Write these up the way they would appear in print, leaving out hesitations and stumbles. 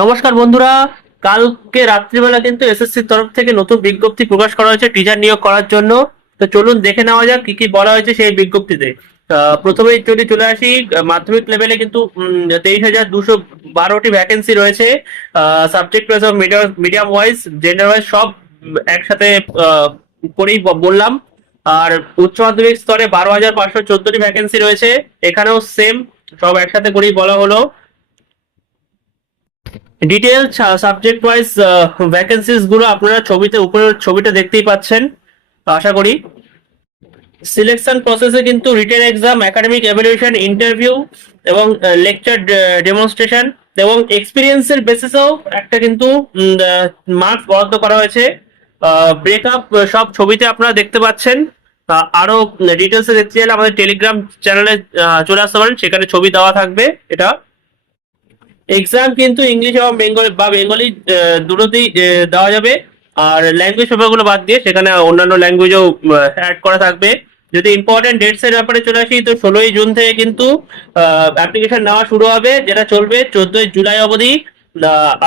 নমস্কার বন্ধুরা। কালকে রাত্রিবেলা কিন্তু এসএসসির তরফ থেকে নতুন বিজ্ঞপ্তি প্রকাশ করা হয়েছে টিচার নিয়োগ করার জন্য। তো চলুন দেখে নেওয়া যাক কি কি বলা হয়েছে সেই বিজ্ঞপ্তিতে। প্রথমেই যদি চলে আসি, মাধ্যমিক লেভেলে কিন্তু 23,212টি ভ্যাকেন্সি রয়েছে। সাবজেক্ট ওয়াইজ এবং মিডিয়াম ওয়াইজ, জেন্ডার ওয়াইজ সব একসাথে করেই বললাম। আর উচ্চ মাধ্যমিক স্তরে 12,514টি ভ্যাকেন্সি রয়েছে, এখানেও সেম সব একসাথে করেই বলা হলো। ডিটেল সাবজেক্ট ওয়াইজ ভ্যাকেন্সিস গুলো আপনারা ছবিতে উপরের ছবিটা দেখতেই পাচ্ছেন আশা করি। সিলেকশন প্রসেসে কিন্তু written exam, academic evaluation, interview এবং লেকচার ডেমনস্ট্রেশন এবং এক্সপিরিয়েন্সের বেসিসেও একটা কিন্তু মার্কস বরাদ্দ করা হয়েছে। ব্রেকআপ সব ছবিতে আপনারা দেখতে পাচ্ছেন। আরো ডিটেলসে দেখতে চাইলে আমাদের টেলিগ্রাম চ্যানেলে চলে আসতে পারেন, সেখানে ছবি দেওয়া থাকবে। এটা এক্সাম কিন্তু ইংলিশ এবং বেঙ্গলি দুটোতেই দেওয়া যাবে। আর ল্যাঙ্গুয়েজ পেপারগুলো বাদ দিয়ে সেখানে অন্যান্য ল্যাঙ্গুয়েজও অ্যাড করা থাকবে। যদি ইম্পর্টেন্ট ডেটস এর ব্যাপারে চলে আসি, তো 16ই জুন থেকে কিন্তু অ্যাপ্লিকেশন নেওয়া শুরু হবে, যেটা চলবে 14ই জুলাই অবধি।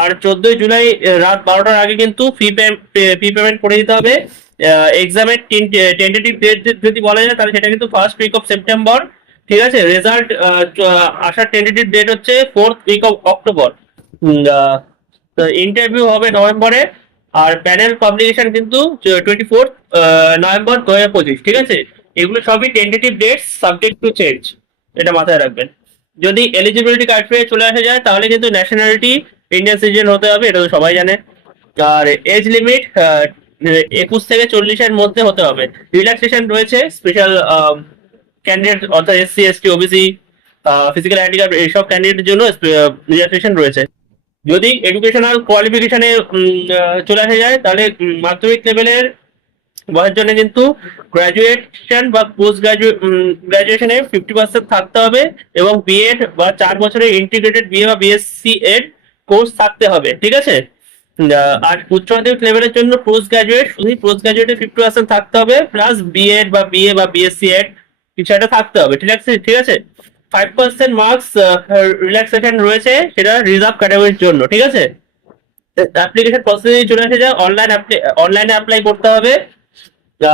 আর 14ই জুলাই রাত 12টার আগে কিন্তু ফি পেমেন্ট করে দিতে হবে। এক্সামের টেন্টেটিভ ডেট যদি বলা যায় তাহলে সেটা কিন্তু ফার্স্ট উইক অফ সেপ্টেম্বর। ঠিক আছে, রেজাল্ট আসার টেন্টেটিভ ডেট হচ্ছে 4th week of October. Interview হবে নভেম্বরে। আর প্যানেল পাবলিকেশন কিন্তু 24 নভেম্বর 2025। ঠিক আছে, এগুলো সবই tentative dates, subject to change, এটা মাথায় রাখবেন। যদি এলিজিবিলিটি ক্রাইটেরিয়া চলে আসা যায় তাহলে কিন্তু ন্যাশনালিটি ইন্ডিয়ান সিটিজেন হতে হবে, এটা তো সবাই জানে। আর এজ লিমিট 21 থেকে 40-এর মধ্যে হতে হবে। রিল্যাক্সেশন রয়েছে স্পেশাল ক্যান্ডিডেট অর্থাৎ SC ST OBC physical handicap এইসব ক্যান্ডিডেটের জন্য রিল্যাক্সেশন রয়েছে। যদি এডুকেশনাল কোয়ালিফিকেশনে চলে আসা যায় তাহলে মাধ্যমিক লেভেলের বয়সের জন্য কিন্তু গ্রাজুয়েশন বা পোস্ট গ্রাজুয়েশনে 50% থাকতে হবে এবং বিএড বা 4 বছরের ইন্টিগ্রেটেড বিএ বা বিএসসি এর কোর্স থাকতে হবে। ঠিক আছে, আর উচ্চ মাধ্যমিক লেভেলের জন্য পোস্ট গ্রাজুয়েট, শুধু পোস্ট গ্রাজুয়েটে 50% থাকতে হবে, প্লাস বিএড বা বিএ বা বিএসসি এড কিছু একটা থাকতে হবে। ঠিক আছে, ঠিক আছে। 5% মার্কস রিল্যাক্সেশন রয়েছে, সেটা রিজার্ভ ক্যাটাগরির জন্য। ঠিক আছে, অ্যাপ্লিকেশন প্রসেসে চলে আসে যায়, অনলাইনে অ্যাপ্লাই করতে হবে।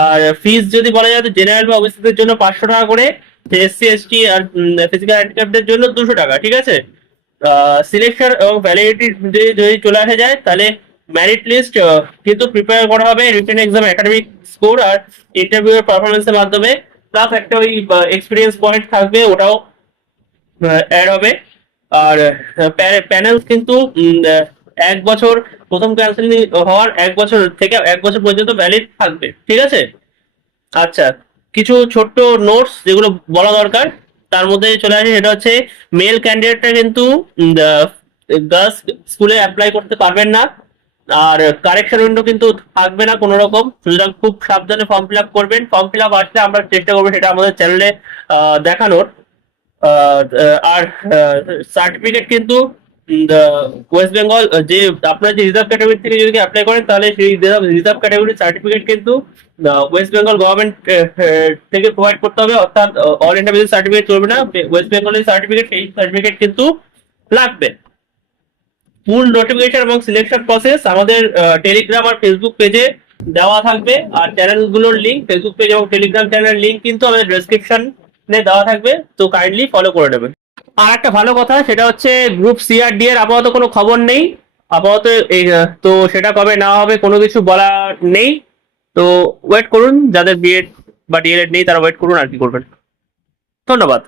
আর ফিস যদি বলা যায় তো জেনারেল বা ওবিসিদের জন্য 500 টাকা করে, এসসি এসটি আর ফিজিক্যাল হ্যান্ডিক্যাপদের জন্য 200 টাকা। ঠিক আছে, সিলেকশন এবং ভ্যালিডিটি যদি চলে আসা যায় তাহলে মেরিট লিস্ট কিন্তু প্রিপেয়ার করা হবে রিটেন এক্সাম, একাডেমিক স্কোর আর ইন্টারভিউ পারফরমেন্সের মাধ্যমে, প্লাস একটা ওই এক্সপিরিয়েন্স পয়েন্ট থাকবে, ওটাও অ্যাড হবে। আর প্যানেল কিন্তু 1 বছর, প্রথম কাউন্সিলিং হওয়ার 1 বছর থেকে 1 বছর পর্যন্ত ভ্যালিড থাকবে। ঠিক আছে, আচ্ছা, কিছু ছোট্ট নোটস যেগুলো বলা দরকার তার মধ্যে চলে আসে, সেটা হচ্ছে মেল ক্যান্ডিডেটরা কিন্তু গার্লস স্কুলে অ্যাপ্লাই করতে পারবেন না। আর কারেকশন উইন্ডো কিন্তু থাকবে না কোনো রকম, সুতরাং খুব সাবধানে ফর্ম ফিল আপ করবেন। ফর্ম ফিল আপ আসলে আমরা চেষ্টা করবো সেটা আমাদের চ্যানেলে দেখানোর। আর সার্টিফিকেট কিন্তু ওয়েস্ট বেঙ্গল, যে আপনার যে রিজার্ভ ক্যাটাগরি থেকে যদি অ্যাপ্লাই করেন তাহলে সেই রিজার্ভ ক্যাটাগরির সার্টিফিকেট কিন্তু ওয়েস্ট বেঙ্গল গভর্নমেন্ট থেকে প্রোভাইড করতে হবে, অর্থাৎ অল ইন্ডিয়া বেসিস সার্টিফিকেট চলবে না, ওয়েস্ট বেঙ্গলের সার্টিফিকেট, সেই সার্টিফিকেট কিন্তু লাগবে। ফুল নোটিফিকেশন এবং সিলেকশন প্রসেস আমাদের টেলিগ্রাম আর ফেসবুক পেজে দেওয়া থাকবে। আর চ্যানেলগুলোর লিঙ্ক, ফেসবুক পেজ এবং টেলিগ্রাম চ্যানেলের লিঙ্ক কিন্তু আমাদের ডেসক্রিপশনে দেওয়া থাকবে, তো কাইন্ডলি ফলো করে নেবেন। আর একটা ভালো কথা সেটা হচ্ছে গ্রুপ সি আর ডি এর আপাতত কোনো খবর নেই। আপাতত তো সেটা কবে নেওয়া হবে কোনো কিছু বলা নেই। তো ওয়েট করুন, যাদের বিএড বা ডিএলএড নেই তারা ওয়েট করুন, আর কি করবেন। ধন্যবাদ।